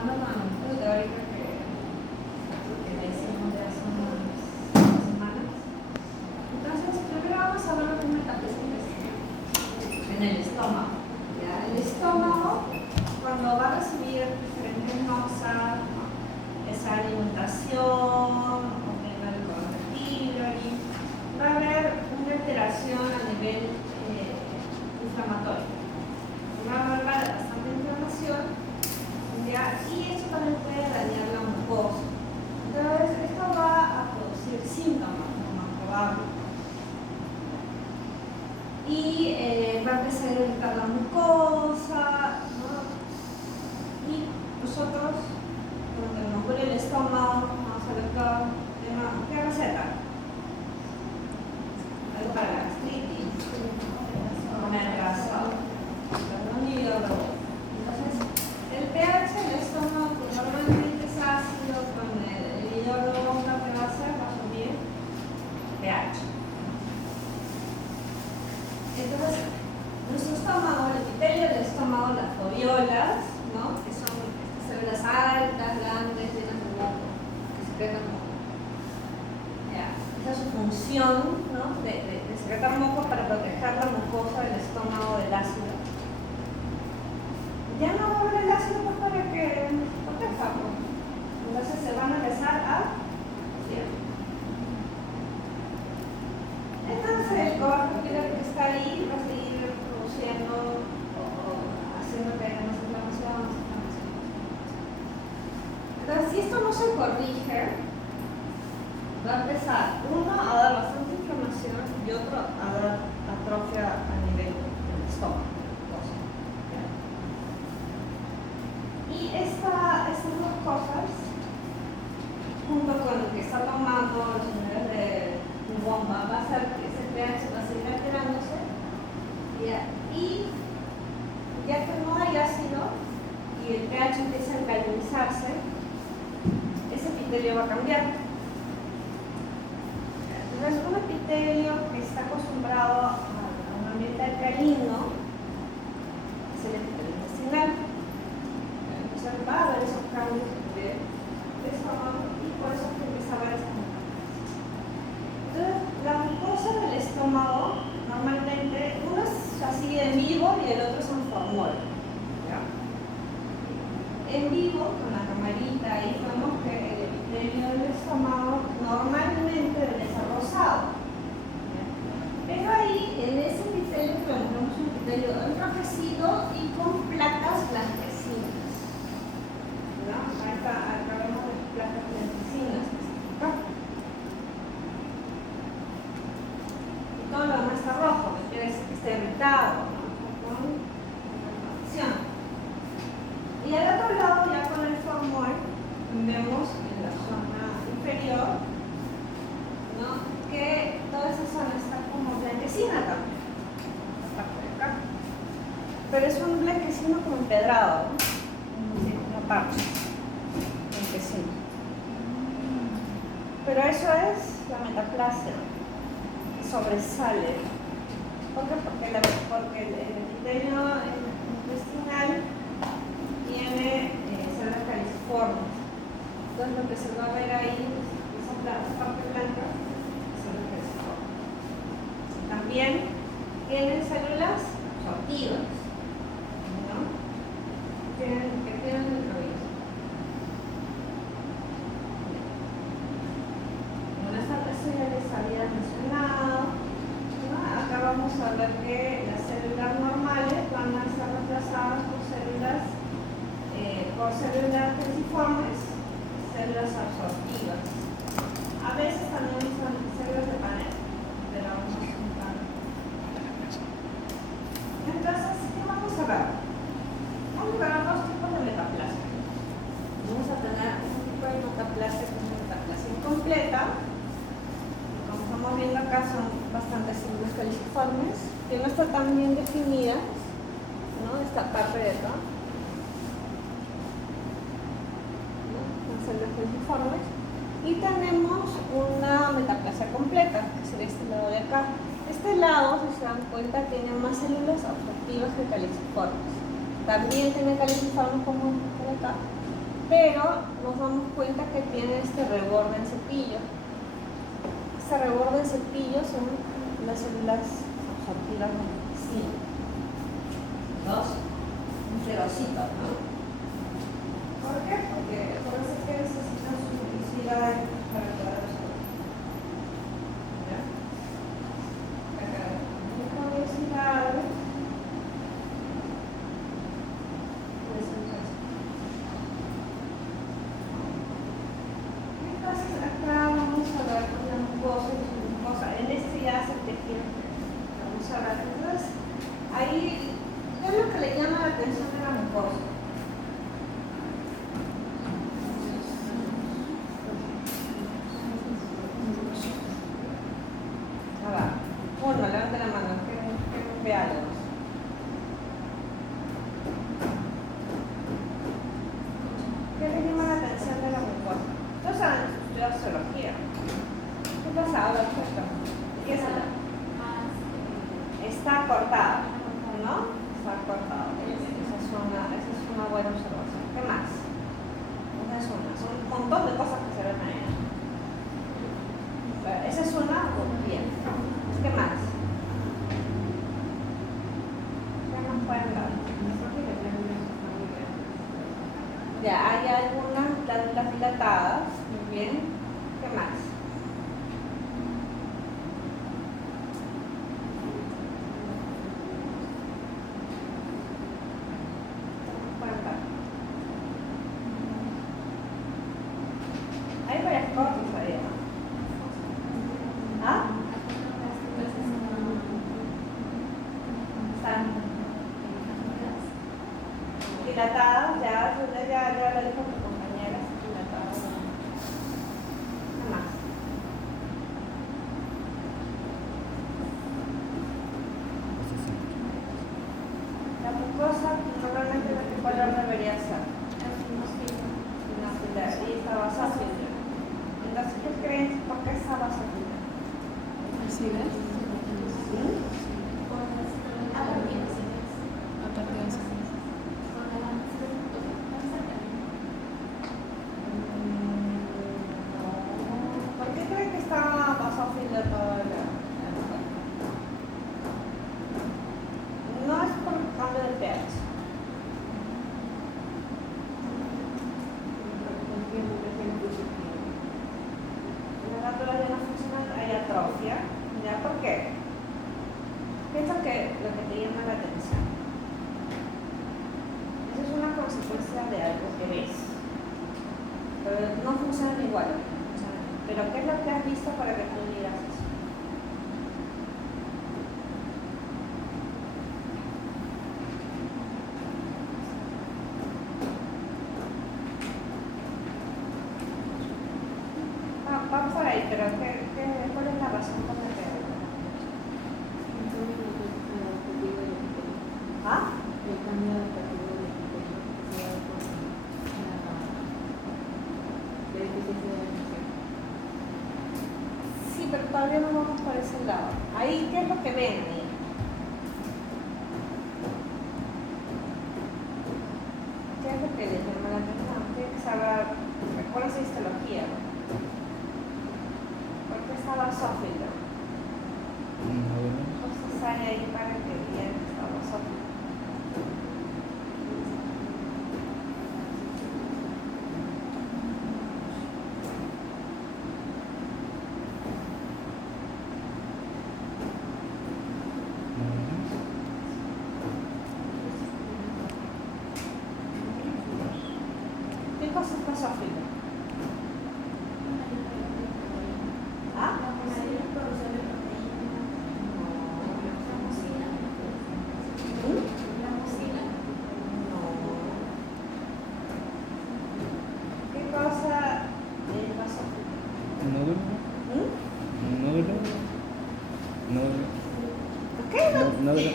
trabajando con la teórica que le hicimos de hace unas semanas. Entonces, primero vamos a ver lo que es metaplasia en el estómago. ¿Ya? El estómago, cuando va a recibir diferentes noxas, ¿no? Esa alimentación, o tema del colon pylori, va a haber una alteración a nivel inflamatorio. Va a haber bastante inflamación, ¿ya? Y eso también puede dañar la mucosa. Entonces, esto va a producir síntomas, lo más probable. Y va a empezar a irritar la mucosa, ¿no? Y nosotros, cuando nos duele el estómago, vamos al doctor, ¿qué receta? Algo para la gastritis, comer grasa, perdón, y hígado. Entonces, el pH del estómago, que normalmente es ácido, con el hígado, lo que va a hacer va a subir pH. Entonces, nuestro estómago, el epitelio del estómago, las foviolas, ¿no? Que son estas células altas, grandes, llenas de moco, que secretan moco. Ya. Esa es su función, ¿no? De secretar moco para proteger la mucosa del estómago del ácido. Ya no va a haber el ácido pues, para que proteja. Entonces se van a empezar a cierre. Entonces el coágulo que está ahí va a seguir produciendo o haciendo que haya más inflamación. Entonces, si esto no se corrige, va a empezar uno a dar bastante inflamación y otro a dar atrofia a nivel del estómago. Y estas dos cosas, junto con lo que está tomando los niveles de bomba, va a hacer que ese pH va a seguir alterándose. Y ya que no hay ácido y el pH empieza a alcalinizarse, ese epitelio va a cambiar. Entonces, un epitelio que está acostumbrado a un ambiente alcalino es el epitelio intestinal. Entonces, va a haber esos cambios de estómago y por eso que empieza a haber esta mucosa. Entonces, la mucosa del estómago, normalmente, uno es así en vivo y el otro es en formol. En vivo, con la camarita, ahí vemos que el epitelio del estómago normalmente debe ser rosado. Pero ahí, en ese epitelio, tenemos un epitelio enrojecido y con placas blanquecinas. ¿No? Acá vemos las placas blanquecinas. Y todo lo demás está rojo, que quiere decir que está irritado, ¿no? Con inflamación. Y al otro lado, ya con el formol, vemos en la zona inferior, ¿no? Que toda esa zona está como blanquecina también. Esta parte de acá. Pero es un blanquecino como empedrado, ¿no? Sí, una parte blanquecina. Pero eso es la metaplasia, que sobresale. ¿Por qué? Porque el epitelio intestinal tiene células caliciformes. Entonces lo que se va a ver ahí, esa parte blanca, células caliciformes. También tienen células absortivas, ¿no? Que tienen microbios. Bueno, eso ya les había mencionado, ¿no? Acá vamos a ver que las células normales van a ser reemplazadas por células caliciformes, células absortivas. A veces también son células de panel, pero no son tan. Entonces, ¿qué vamos a ver? Vamos a ver dos tipos de metaplasia. Vamos a tener un tipo de metaplasia que es una metaplasia incompleta. Como estamos viendo acá, son bastantes células caliciformes que no están tan bien definidas, ¿no? Esta parte de acá. Células caliciformes, y tenemos una metaplasia completa, que sería este lado de acá. Este lado, si se dan cuenta, tiene más células absortivas que caliciformes. También tiene caliciformes como por acá, pero nos damos cuenta que tiene este reborde en cepillo. Este reborde en cepillo son las células absortivas de sí. Un cerocito, ¿no? ¿Por qué? Porque por eso es que necesitan su publicidad para poder absorber. ¿Ya? Acá, publicidad. Entonces acá vamos a ver una mucosa. En este ya se tejido. Vamos a ver. Entonces, ahí es lo que le llama la atención de la mucosa. Ahora, uno, levante la mano, que vea algo. ¿Qué le llama la atención de la mucosa? Todos saben estudiar zoología. ¿Qué pasa ahora? ¿Qué es? Está cortado, ¿no? Está cortado. Esa es una buena observación. ¿Qué más? Esa es una. Son un montón de cosas que se ven ahí. Esa es una. Bien. ¿Qué más? ¿Qué nos pueden dar? Ya, hay algunas glándulas dilatadas. Muy bien. ¿Qué más? Hay varias cosas ahí, ¿no? ¿Ah? Están dilatadas, ya lo dijo tu compañera, dilatadas. ¿Qué más? La mucosa normalmente de qué color debería ser. Y está basófila. Entonces, ¿qué creen? ¿Por qué está basófila? ¿Sí ves? Aparte de eso. ¿Por qué creen que está basófila toda la? No es por el cambio de pH. Las glándulas ya no funcionan, hay atrofia. ¿Ya? ¿Por qué? ¿Qué es lo que te llama la atención? Esa es una consecuencia de algo que ves. Pero no funcionan igual. Pero ¿qué es lo que has visto para que tú digas eso? Va por ahí, pero ¿cuál es la razón por la que? ¿Ah? El cambio de objetivo de epitelio que se da por la deficiencia de alimentación. Sí, pero todavía no vamos por ese lado. Ahí, ¿qué es lo que ven ahí? ¿Qué es lo que les llama la atención? Tienen que saber, recuerda esa histología, ¿no? ¿Por qué está basófilo? Entonces hay ahí para que vean que está basófilo. ¿Qué cosa es basófilo? ¿Ah? ¿Qué cosa es basófilo? Nódulo. Nódulo. Nódulo. ¿Qué? Nódulo.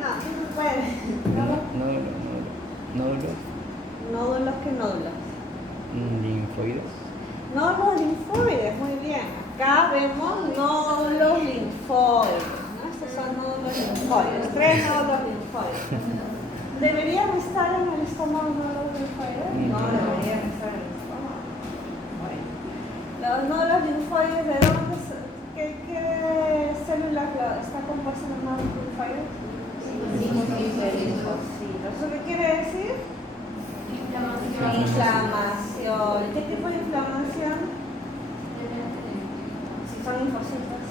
No, no puede. Nódulo. Nódulo. ¿Nódulos qué nódulos? Linfoides. Nódulos linfoides, muy bien. Acá vemos nódulos linfoides. ¿No? Estos son nódulos linfoides. 3 nódulos linfoides. ¿Deberían estar en el estómago nódulos linfoides? No. No deberían estar en el estómago. Bueno. Los nódulos linfoides, ¿de dónde? ¿Qué célula está compuesta en los nódulos linfoides? Linfocitos. ¿Eso qué quiere decir? Inflamación. ¿Qué tipo de inflamación? Si son linfocitos.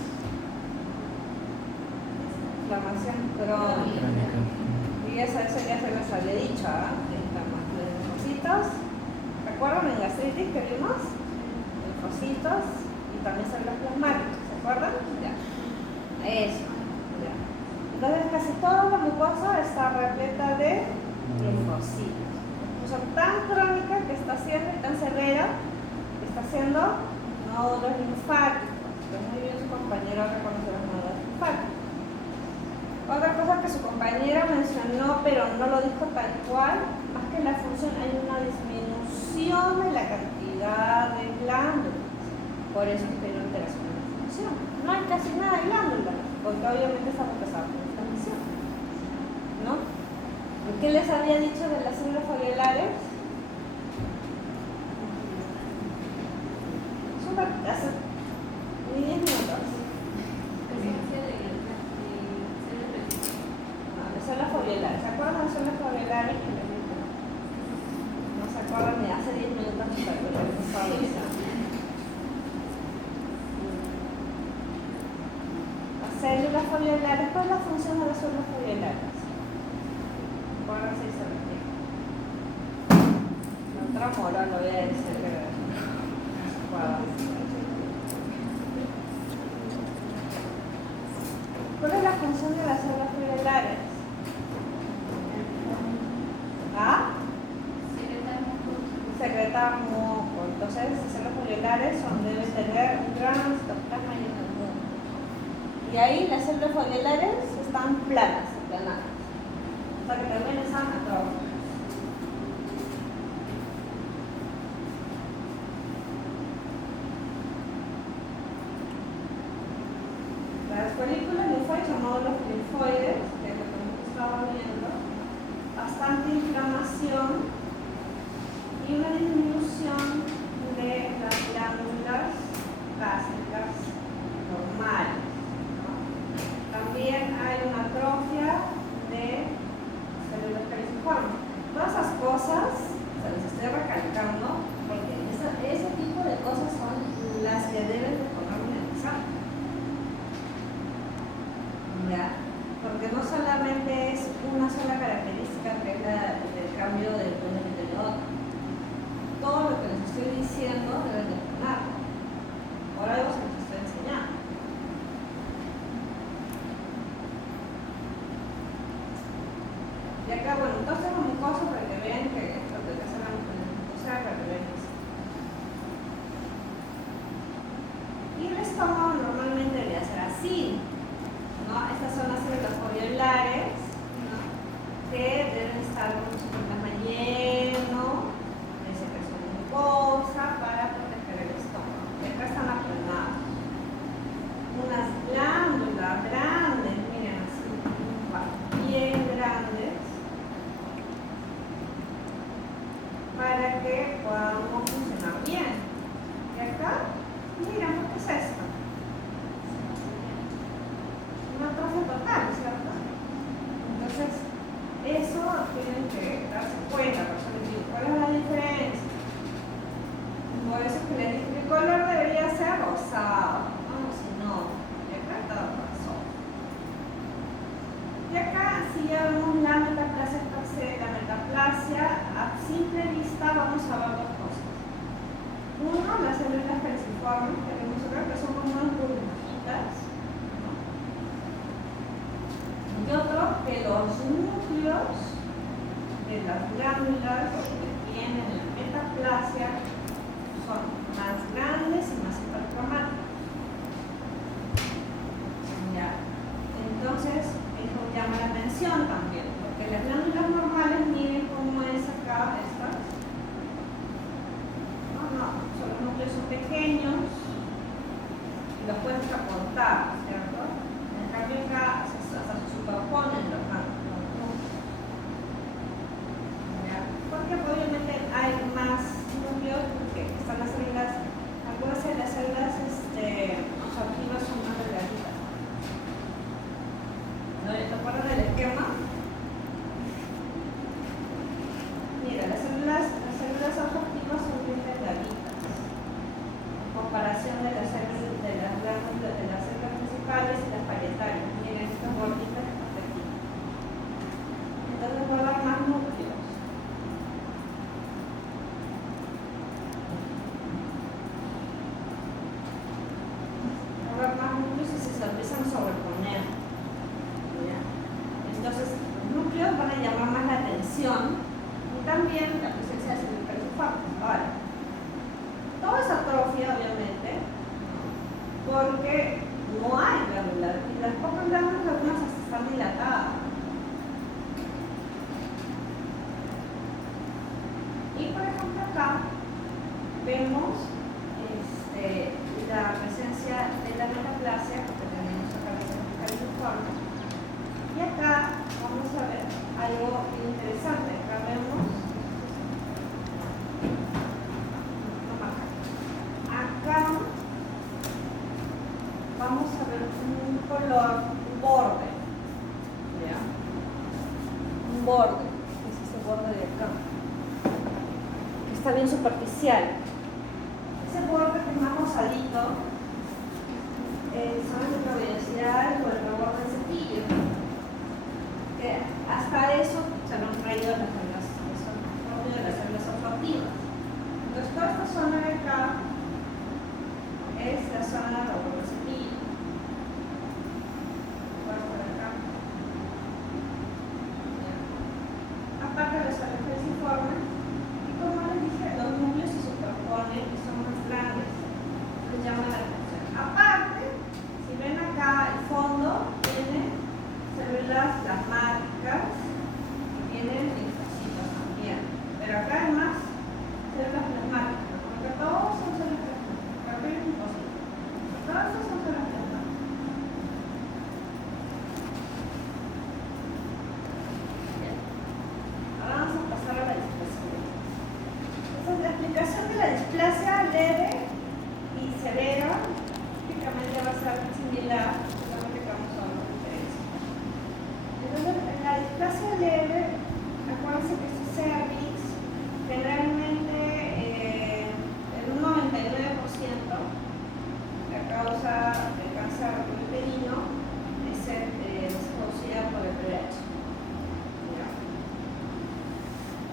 Inflamación crónica. Crónica. Y eso ya se los había dicho, ¿ah? Inflamación de linfocitos. ¿Recuerdan en gastritis que vimos? Linfocitos y también células plasmáticas, ¿se acuerdan? Ya. Eso. Ya. Entonces casi toda la mucosa está repleta de linfocitos. Son tan crónica que está haciendo y tan severa que está haciendo nódulos linfáticos. Que muy bien su compañero reconoce los nódulos linfáticos. Otra cosa que su compañera mencionó, pero no lo dijo tal cual, más que la función, hay una disminución de la cantidad de glándulas. Por eso es que hay una alteración de la función. No hay casi nada de glándulas, porque obviamente está reemplazado por inflamación. ¿No? ¿Qué les había dicho de las células foveolares? Súper, hace ni 10 minutos. Las células foveolares. ¿Se acuerdan de las células foveolares? No se acuerdan ni hace 10 minutos que estaba avisando. Las células foveolares, ¿cuál es la función de las células foveolares? Ahora sí se repite. Otra mora lo voy a decir que ¿cuál es la función de las células foveolares? ¿Ah? Secretar moco. Entonces, las células foveolares deben tener un gran citoplasma lleno de moco. Y ahí las células foveolares están planas, aplanadas. O sea que también están atróficas. Las folículos linfoides o nódulos linfoides, que es lo que hemos estado viendo, bastante inflamación y una disminución de las glándulas básicas normales, ¿no? También hay una atrofia de células caliciformes. Todas esas cosas se las estoy recalcando porque ese tipo de cosas son las que deben de poner en el examen. ¿Ya? Porque no solamente es una sola característica que es la del cambio de un epitelio a otro. Todo lo que les estoy diciendo deben de ponerlo. Por algo se les estoy enseñando. Y acá, bueno, entonces la mucosa para que vean que lo que hace la mucosa para que vean eso. Y el estómago normalmente debería ser así, ¿no? Estas son las células foveolares, ¿no? Que deben estar con su plasma lleno de secreción mucosa para proteger el estómago. Y acá están aplanadas. Unas glándulas grandes, miren así, bien grandes, para que podamos funcionar bien. Y acá, miren, ¿qué es esto? Una atrofia total, ¿cierto? Entonces, eso tienen que darse cuenta, por eso les digo, ¿cuál es la diferencia? Por eso es que les dije que el color debería ser rosado, no, si no, y acá está razón. Y acá, si ya vemos la metaplasia per se, la metaplasia, a simple vista vamos a ver dos cosas. Uno, las células caliciformes, que vemos acá, que son como unas burbujitas, ¿no? Y otro, que los núcleos de las glándulas que tienen la metaplasia son más grandes y más hipercromáticos. Ya. Entonces, eso llama la atención también, porque las glándulas normales miren cómo es acá estas. No, son los núcleos son pequeños y los puedes aportar, ¿cierto? En cambio acá hasta se superponen los núcleos. también la presencia de semipersos fuertes. Ahora, todo es atrofia, obviamente, porque no hay glándulas, y las pocas glándulas algunas hasta están dilatadas. Y por ejemplo acá vemos la presencia de la metaplasia, porque tenemos acá la cervicaliforme. Y acá vamos a ver algo interesante. Acá vemos, acá vamos a ver un color, un borde, ¿ya? Un borde, es este borde de acá, que está bien superficial. Ese borde que es más rosadito son las microvellosidades o el reborde del cepillo, que hasta eso se lo han traído las células, son propios de las células olfativas. Entonces toda esta zona de acá es la zona del reborde del cepillo. Aparte de los alejes informes, y como les dije, los núcleos se superponen y son más grandes, les llama la atención. Aparte, si ven acá, el fondo tiene células plasmáticas y tienen linfocitos también, pero acá hay más células plasmáticas, porque todos son células plasmáticas, acá hay linfocitos, todas estas son células plasmáticas. La explicación de la displasia leve y severa típicamente va a ser similar, solamente que vamos a ver la diferencia. Entonces, en la displasia leve, acuérdense que este cervix generalmente en un 99% la causa del cáncer uterino es producida por el pH.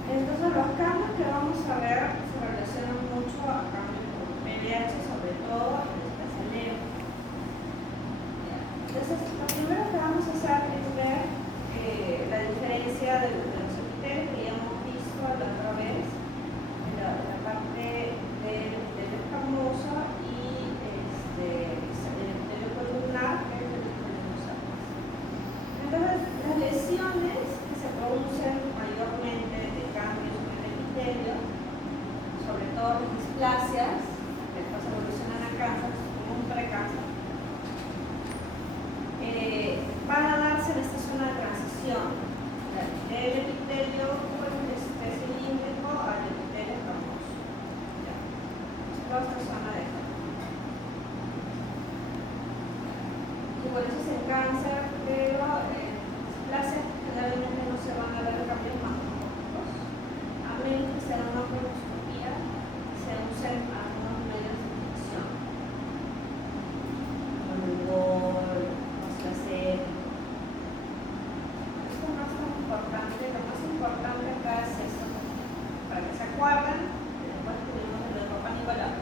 Entonces los cambios que vamos a ver se relacionan mucho a cambios con pH, sobre todo en la displasia leve. Entonces lo primero que vamos a hacer es ver la diferencia de los epitelios que ya hemos visto la otra vez en la parte del epitelio escamoso y el epitelio columnar, que es el epitelio muscular. Entonces las lesiones que se producen mayormente de cambios en el epitelio, sobre todo las displasias, que después evolucionan a cáncer, como un precáncer, van a darse en esta zona de transición del epitelio cilíndrico al epitelio escamoso. Toda esta zona de acá. Y por eso es el cáncer, pero displasias generalmente no se van a ver cambios macroscópicos, a menos que sea una colonoscopía y se usen algunos medios de detección, como el gol, la serie. Esto no es tan importante, lo más importante acá es esto, para que se acuerden, después tuvimos el de Papa Nicolau.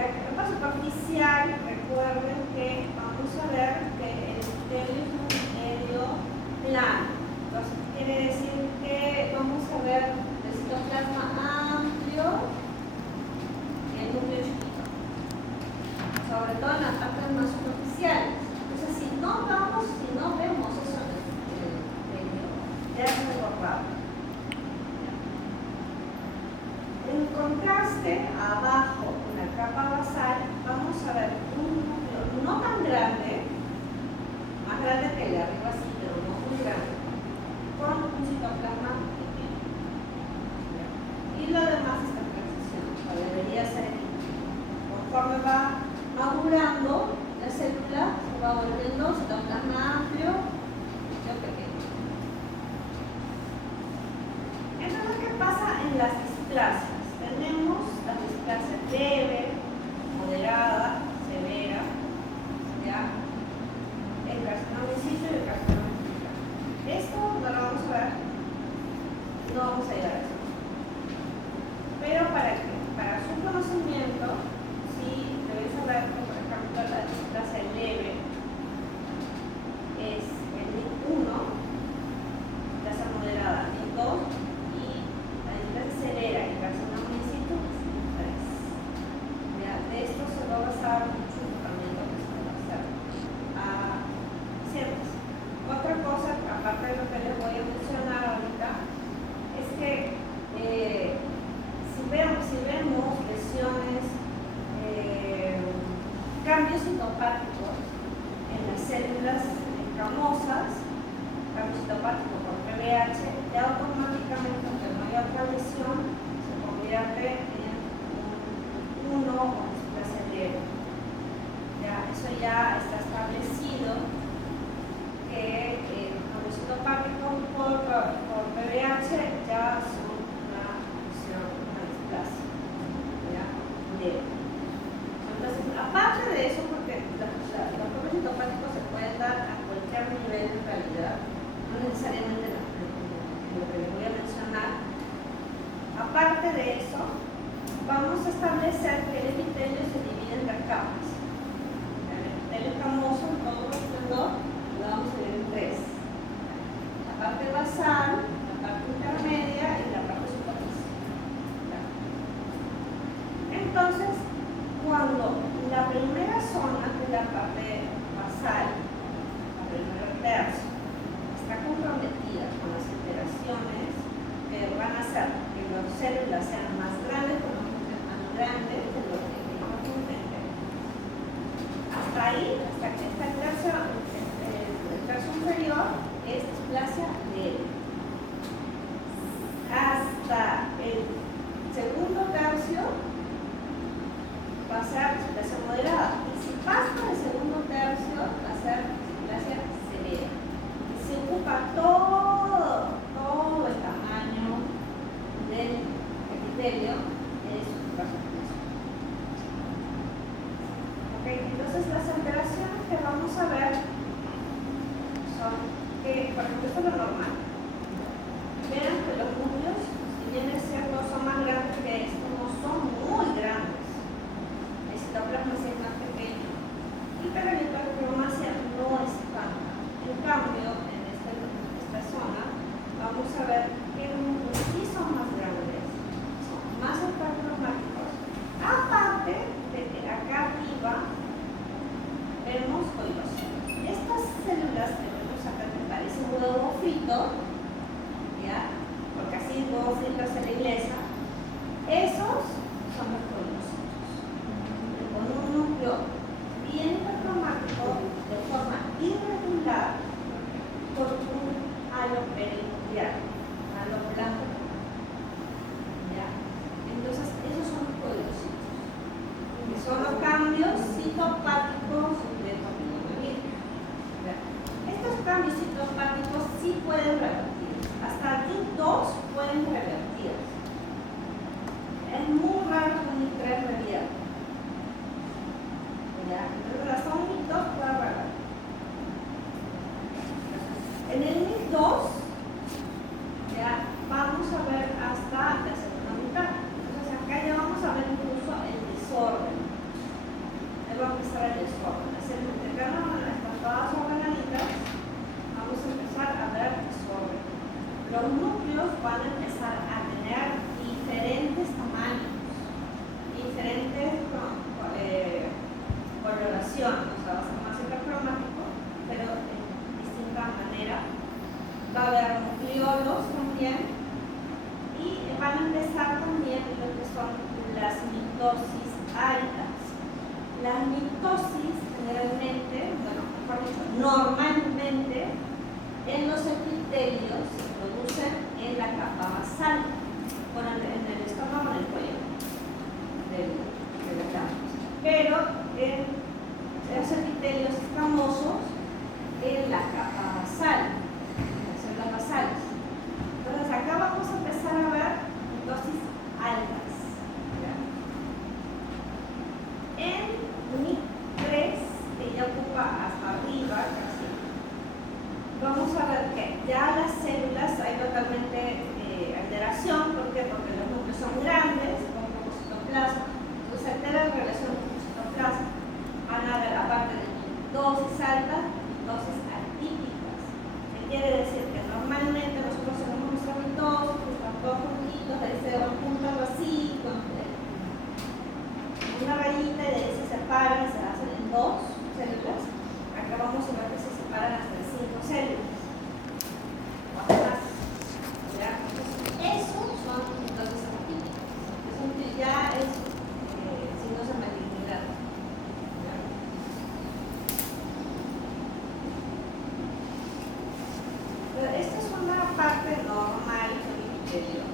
La capa superficial, recuerden que vamos a ver que el epitelio es un epitelio plano. Entonces quiere decir que vamos a ver el citoplasma amplio y el núcleo chiquito, sobre todo en las partes más superficiales. Entonces si no vemos eso en el epitelio, ya es muy borrado. En contraste, abajo, en la capa basal, vamos a ver un núcleo no tan grande, más grande que el de arriba sí, pero no muy grande, con un citoplasma pequeño. Y lo demás está en transición, o debería ser aquí. Conforme va madurando, la célula se va volviendo citoplasma amplio y pequeño. Entonces, ¿qué pasa en las displasias? Tenemos la displasia leve, moderada, severa, ¿ya? El carcinoma in situ y el carcinoma in vitro. Esto no lo vamos a ver, no vamos a llegar a eso. Pero para su conocimiento, si debes saber que, por ejemplo, la displasia leve es el NIC 1, displasia moderada NIC 2 y la cambios citopáticos en las células escamosas, cambio citopático por PBH, ya automáticamente, aunque no haya otra lesión, se convierte en un 1 o displasia leve. Ya, eso ya está establecido que los citopáticos por PBH ya son una lesión, una displasia, ¿ya? Leve. Entonces, aparte de eso, porque los cambios citopáticos se pueden dar a cualquier nivel en realidad, no necesariamente lo que les voy a mencionar. Aparte de eso, vamos a establecer que el epitelio se divide en tres capas. El epitelio escamoso en todo el esplendor lo vamos a dividir en tres: la parte basal, la parte intermedia y la parte superficial. Entonces, cuando la primera zona, que es la parte basal, la primera tercio, está comprometida con las alteraciones que van a hacer que las células sean más grandes, más grandes de lo que normalmente. Hasta ahí, hasta que está el tercio inferior, es displasia leve. Hasta el segundo tercio va a ser displasia moderada. Y si pasa el segundo tercio, va a ser displasia severa. Y se ocupa todo el tamaño del epitelio de su displasia. Okay, entonces las alteraciones que vamos a ver son que, por ejemplo, esto es lo normal. Vean que los núcleos, si bien es cierto, son más grandes que esto, no son muy grandes. El citoplasma es más pequeño. Y pero la hipercromacia no es tanta. En cambio, en esta zona, vamos a ver que los núcleos sí son más grandes, son más hipercromáticos. Aparte de que acá arriba vemos coilocitos. Estas células que vemos acá que parecen un huevo frito, ¿ya? Porque así el huevo frito se le inglesa, esos son los coilocitos. Con un núcleo bien hipercromático de forma irregular por un halo perinuclear, halo blanco. ¿Ya? Entonces, esos son los coilocitos, que son los cambios citopáticos de papillomavirus. Estos cambios citopáticos sí pueden revertir. Hasta I2 pueden revertir. Es muy raro que un I3 revierta. Entonces, hasta un I2 puede revertir. En el I2 ya vamos a ver hasta la segunda mitad. Entonces, acá ya vamos a ver incluso el desorden. Ahí va a empezar el desorden. Están todas ordenaditas. Vamos a empezar a ver desorden. Los núcleos van a empezar a tener diferentes tamaños, diferentes coloraciones, o sea, va a ser más hipercromático, pero de distinta manera. Va a haber nucleolos también, y van a empezar también lo que son las mitosis altas. Las mitosis generalmente, bueno, mejor dicho, normalmente en los epitelios se producen en la capa basal, bueno, en el estómago, en el cuello de la capa, pero en los epitelios escamosos en la capa basal, en las células basales. Entonces acá vamos a empezar a ver mitosis altas. ¿Ya? En MIC3, que ya ocupa hasta arriba casi, vamos a ver que ya las células hay totalmente alteración. ¿Por qué? Porque los núcleos son grandes, con poco citoplasma, entonces altera la relación núcleo-citoplasma. Van a haber, aparte de dosis altas, dosis atípicas. parte normal del epitelio.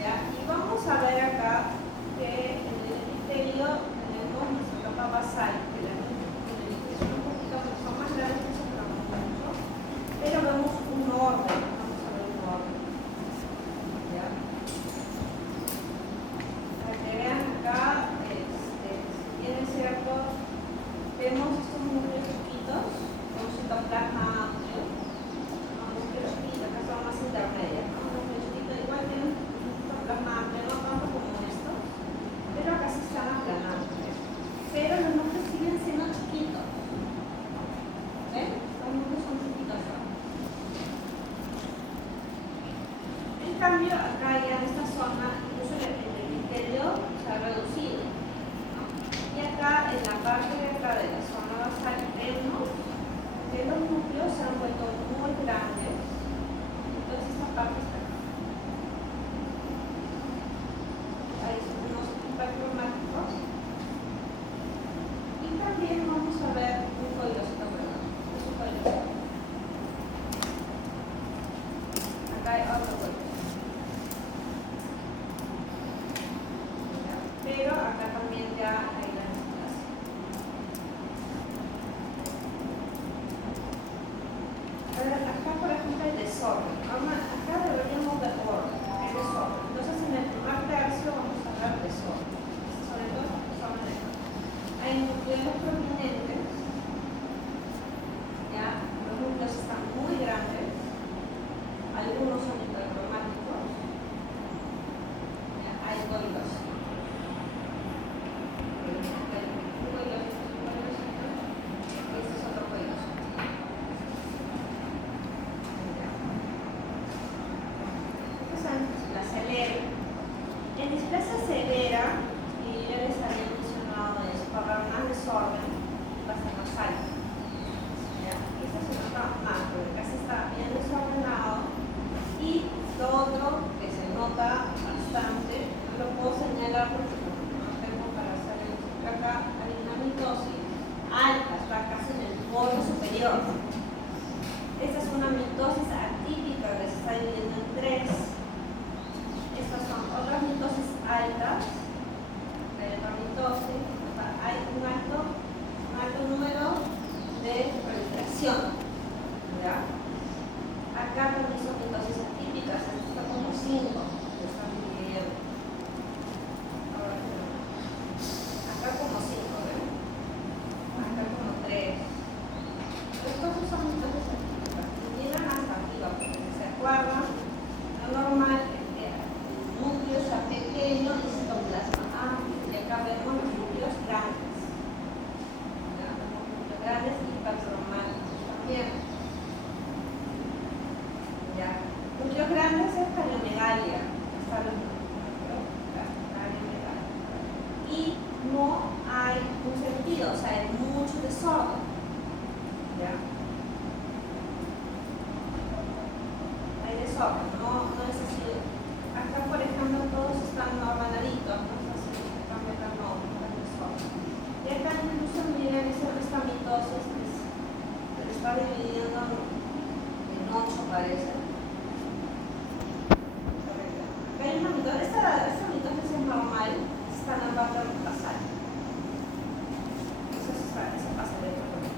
¿Ya? Y vamos a ver acá que en el epitelio tenemos nuestra capa basal, que la es un poquito son más grandes que eso, pero no mucho. Pero vemos un orden, vamos a ver un orden. ¿Ya? Para que vean acá, si bien es cierto, vemos estos núcleos chiquitos, con citoplasma amplio, núcleos chiquitos, que son más intermedios, ¿no? Un núcleo chiquito igual tiene un citoplasma amplio, no tanto como estos, pero acá sí están aplanados. Pero los núcleos siguen siendo chiquitos. ¿Ven? Los núcleos son chiquitos. En cambio, acá ya en esta zona, incluso el epitelio se ha reducido. Y acá, en la parte de acá de la zona basal, vemos que los núcleos se han vuelto muy grandes. Entonces, esta parte está acá. Ahí son unos hipercromáticos. Y también vamos a ver un coilocito, perdón. Es un coilocito. Acá hay otro coilocito. Pero acá también ya hay la mezclación. Acá, por ejemplo, el desorden. Acá deberíamos ver orden, el desorden. Entonces, en el primer tercio vamos a ver desorden. Sobre todo los desorden de acá. Hay núcleos prominentes. ¿Ya? Los núcleos están muy grandes. Algunos son hipercromáticos. ¿Ya? Hay coilos. En displasia severa, y ya les había mencionado eso, para más desorden, va a ser más alto. Esta se nota más, porque casi está bien desordenado. Y lo otro que se nota bastante, no lo puedo señalar porque no tengo para hacer el acá, hay una mitosis alta, está casi en el borde superior. Esta es una mitosis atípica que se está dividiendo en tres. Estas son otras mitosis altas, hay otra mitosis, hay un alto número de proliferación. ¿Ya? Acá también son mitosis atípicas, está como 5 que están dividiendo. Acá como 5, ¿ven? Acá como 3. Estos son mitosis atípicas, y vienen hasta arriba, porque si se acuerdan, lo normal es que el núcleo sea pequeño y citoplasma amplio. Y acá vemos los núcleos grandes. ¿Ya? Los núcleos grandes y hipercromáticos también. ¿Ya? Núcleos grandes es cariomegalia. Está los núcleos, cariomegalia. Y no hay un sentido, o sea, hay mucho desorden. ¿Ya? Hay desorden, no es así. Acá, por ejemplo, todos están ordenaditos, no es así, acá no hay desorden. Y acá incluso miren esta mitosis que se está dividiendo en 8, parece. Acá hay una mitosis, esta mitosis es normal, está en la parte basal. Eso pasa de otro color.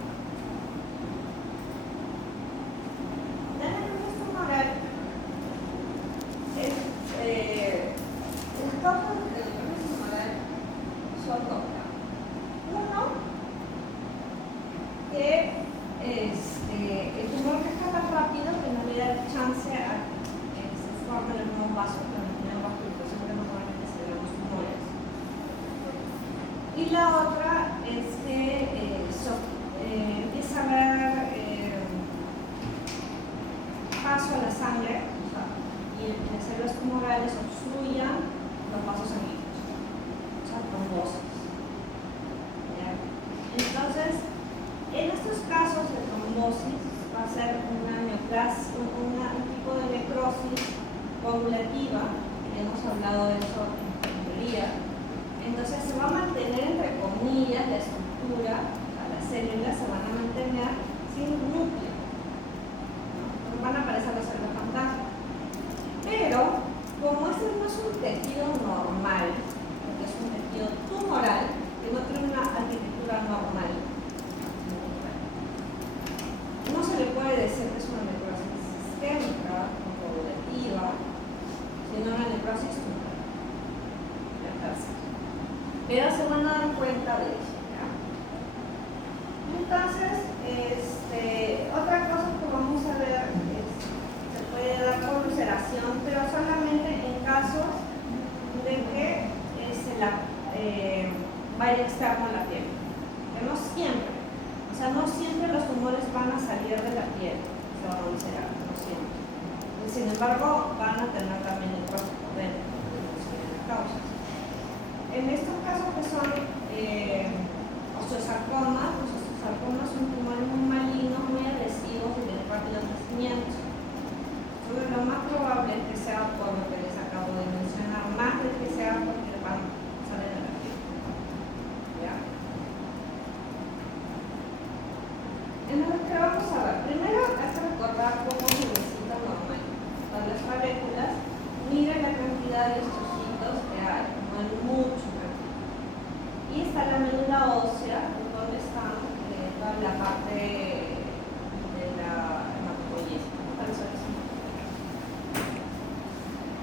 Las causas de la enfermedad tumoral son dos. Uno, que el tumor crezca tan rápido que no le da chance a que se formen los nuevos vasos, que los nuevos vasculitación que normalmente se ven los tumores. Y la otra es que empieza a haber paso a la sangre, y las células tumorales obstruyan los vasos sanguíneos, o sea, trombosis. Entonces, en estos casos de trombosis va a ser una neoplasia, un tipo de necrosis coagulativa, que hemos hablado de eso en teoría. Entonces, se va a mantener, entre comillas, la estructura, las células se van a mantener sin núcleo. Van a aparecer las células fantásticas. externo a la piel. Que no siempre. O sea, no siempre los tumores van a salir de la piel, se van a ulcerar, no siempre. Sin embargo, van a tener también necrosis por dentro, las causas. En estos casos que son osteosarcomas, los osteosarcomas son tumores muy malignos, muy agresivos y de rápido crecimiento. Entonces, lo más probable es que sea por lo que les acabo de mencionar, más de que sea porque van a salir de la piel. ¿Ya? En lo que vamos a ver, primero hay que recordar cómo se necesita normal. Con las moléculas, mira la cantidad de osteocitos que hay, no hay mucho cantidad. Y está la médula ósea, donde está toda la parte de la hematopoiesis.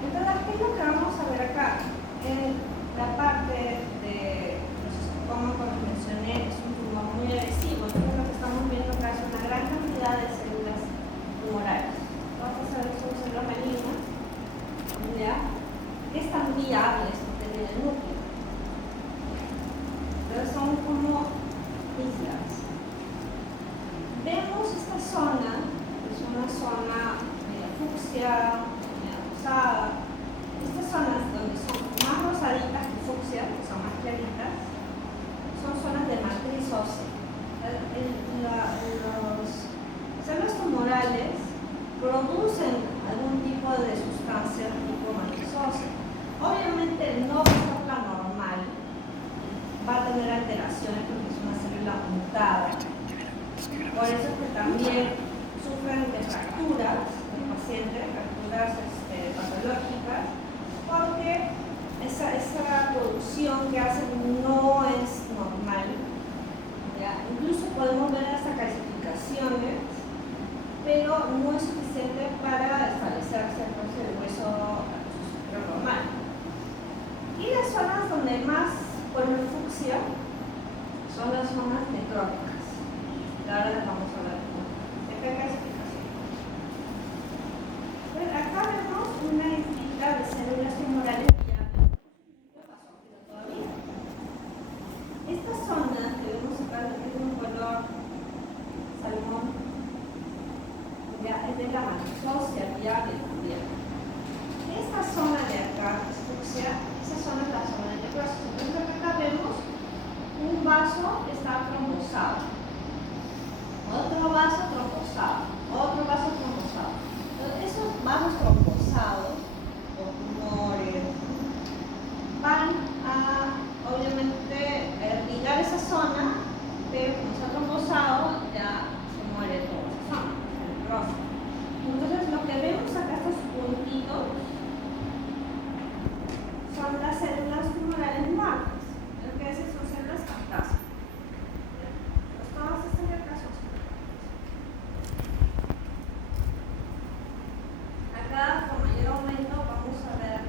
Entonces, ¿qué es lo que vamos a ver acá? En la parte de los osteocomas, como mencioné, es un tumor muy agresivo. Entonces, lo que estamos viendo acá es una gran cantidad de células tumorales. Vamos a saber son células malignas, ¿ya? Que están viables porque tienen el núcleo. Entonces, son como islas. Vemos esta zona, es una zona media fucsia, rosada. Estas zonas donde son más rosaditas que fucsia, que son más claritas, son zonas de matriz ósea. Los células tumorales producen algún tipo de sustancia tipo matriz ósea. Obviamente no va a ser la normal, va a tener alteraciones porque es una célula mutada. Por eso es que también sufren de fracturas el paciente, fracturas patológicas, porque esa producción que hacen no es normal. ¿Ya? Incluso podemos ver hasta calcificaciones, pero no es suficiente para establecerse entonces el hueso normal. Y las zonas donde más ponen fucsia son las zonas necróticas. Ahora les vamos a hablar de qué calcificación. Acá vemos una isla de células tumorales viables. Esta zona que vemos acá tiene un color salmón, ya es de la matriz ósea viable también. Esta zona de acá, que es fucsia, esa zona es la zona de necrosis. Entonces acá vemos un vaso que está trombosado, otro vaso trombosado, otro vaso trombosado. Entonces, esos vasos trombosados o tumores van a, obviamente, irrigar esa zona, pero como está trombosado, ya se muere toda esa zona, el rojo. Entonces, lo que vemos acá, estos puntitos, son las células tumorales muertas. Lo que hacen son células fantasma. Pues todas estas de acá son células. Acá, con mayor aumento, vamos a ver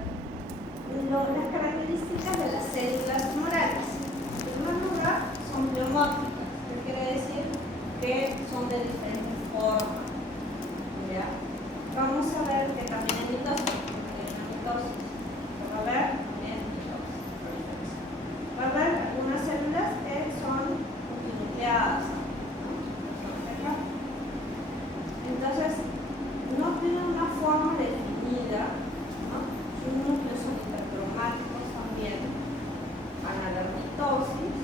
las características de las células tumorales. En primer lugar, son pleomórficas, que quiere decir que son de diferentes formas. ¿Ya? Vamos a ver que también hay mitosis. Va a haber también mitosis. Va a haber algunas células que son multinucleadas. Entonces, no tienen una forma definida, ¿no? Sus núcleos son hipercromáticos también, van a haber mitosis,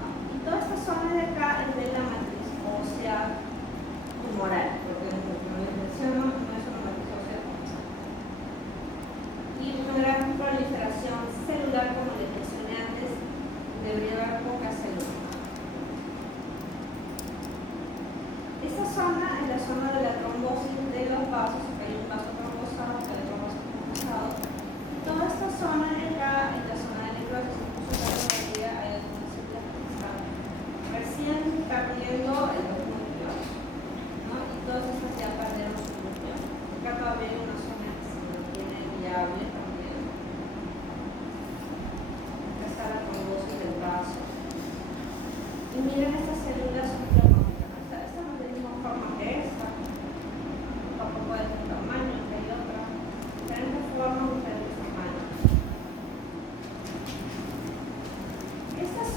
¿no? Y toda esta zona de acá es de la matriz ósea tumoral, porque como les menciono, no es una matriz ósea tumoral. Y una gran proliferación celular, como les mencioné antes, debería haber pocas células. Esta zona es la zona de la trombosis de los vasos, que hay un vaso trombosado, que hay otro vaso trombosado. Toda esta zona de acá es la zona de necrosis, incluso todavía hay algunas células que están recién perdiendo el núcleo, ¿no? Y todas estas ya perdieron su núcleo. Acá todavía hay una zona que se mantiene viable también. Acá está la trombosis del vaso. Y miren estas células son forma que esta, tampoco de este tamaño, que hay otra, diferentes formas, diferentes tamaños. Estas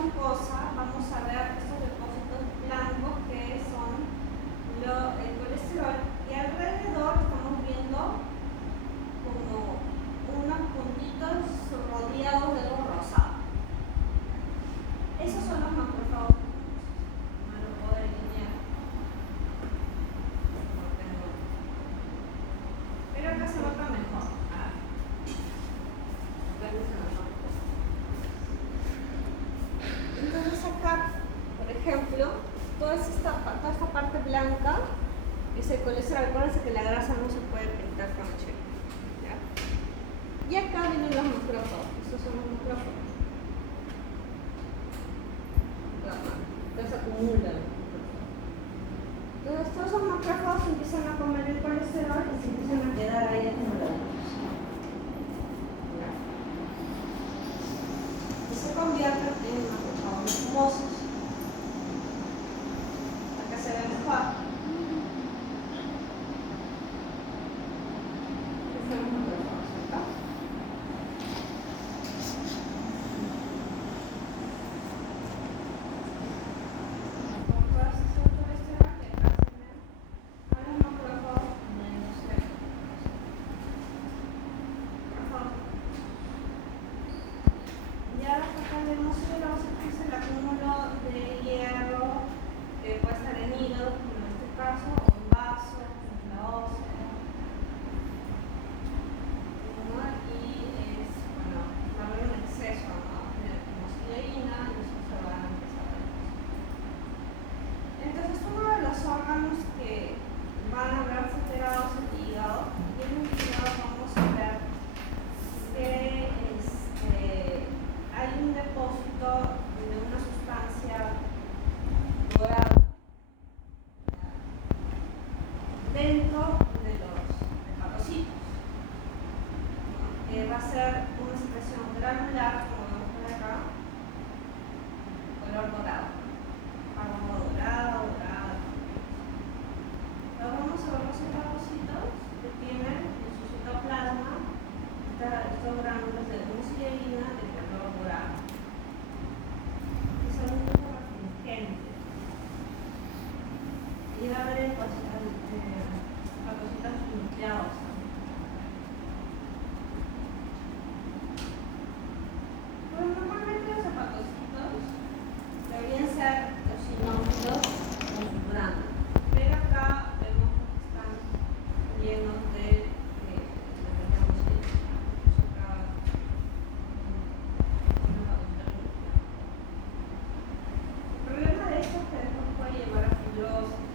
gran cosa, vamos a ver estos depósitos blancos que son el colesterol, y alrededor estamos viendo como unos puntitos rodeados de algo rosado. Esos son los macrófagos. No lo puedo delinear. Pero acá se nota mejor. Entonces acá, por ejemplo, toda esta parte blanca es el colesterol. Acuérdense que la grasa no se puede pintar con H. ¿Ya? Y acá vienen los macrófagos. Estos son los macrófagos. Entonces acumulan. Entonces todos esos macrófagos empiezan a comer el colesterol y se empiezan a quedar ahí acumulados. Y se convierten en macrófagos espumosos. Acá se ve mejor. Estos son los macrófagos, ¿verdad? Entonces, uno de los órganos que van a verse alterados es el hígado. Y en el hígado vamos a ver que hay un depósito de una sustancia dorada dentro de los hepatocitos. Va a ser una secreción granular, como vemos por acá, color dorado. Algo dorado. Ahora vamos a ver los hepatocitos que tienen en su citoplasma estos gránulos de mucilina de color dorado, que son un poco refulgentes. Y va a haber hepatocitos nucleados. Pues normalmente los hepatocitos deberían ser los sinófilos con su grano, pero acá vemos que están llenos de el problema de esto es que después puede llevar a fibrosis.